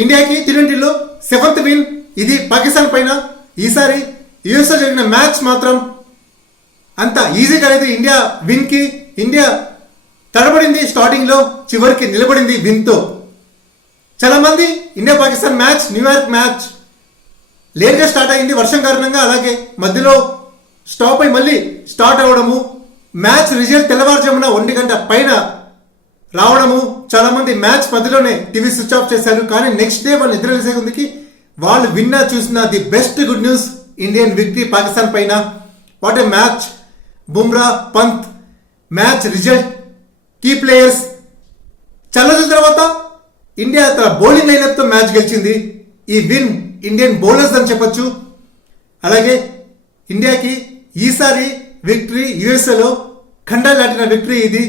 ఇండియాకి T20లో 7th win. ఇది పాకిస్తాన్ పైన. ఈసారి యుఎస్లో జరిగిన మ్యాచ్ మాత్రం అంత ఈజీ కాలేదు ఇండియా విన్కి. ఇండియా తడబడింది స్టార్టింగ్లో, చివరికి నిలబడింది విన్తో. చాలామంది India Pakistan match, New York match లేట్గా స్టార్ట్ అయింది వర్షం కారణంగా. అలాగే మధ్యలో స్టాప్ అయి మళ్ళీ స్టార్ట్ అవ్వడము, మ్యాచ్ రిజల్ట్ తెల్లవారుజామున 1 గంట పైన రావడము. చాలామంది మ్యాచ్ మధ్యలోనే టీవీ స్విచ్ ఆఫ్ చేశారు. కానీ నెక్స్ట్ డే వాళ్ళు నిద్రలేసే ముందుకి వాళ్ళు విన్నా చూసిన the best good news, Indian victory Pakistan పైన. What a match! Bumrah, Pant, match result, key players. చాలా రోజుల తర్వాత ఇండియా తన బౌలింగ్ లైనప్తో మ్యాచ్ గెలిచింది. ఈ విన్ ఇండియన్ బౌలర్స్ అని చెప్పొచ్చు. అలాగే ఇండియాకి ఈసారి విక్టరీ యుఎస్ఏలో ఖండాలు దాటిన విక్టరీ ఇది.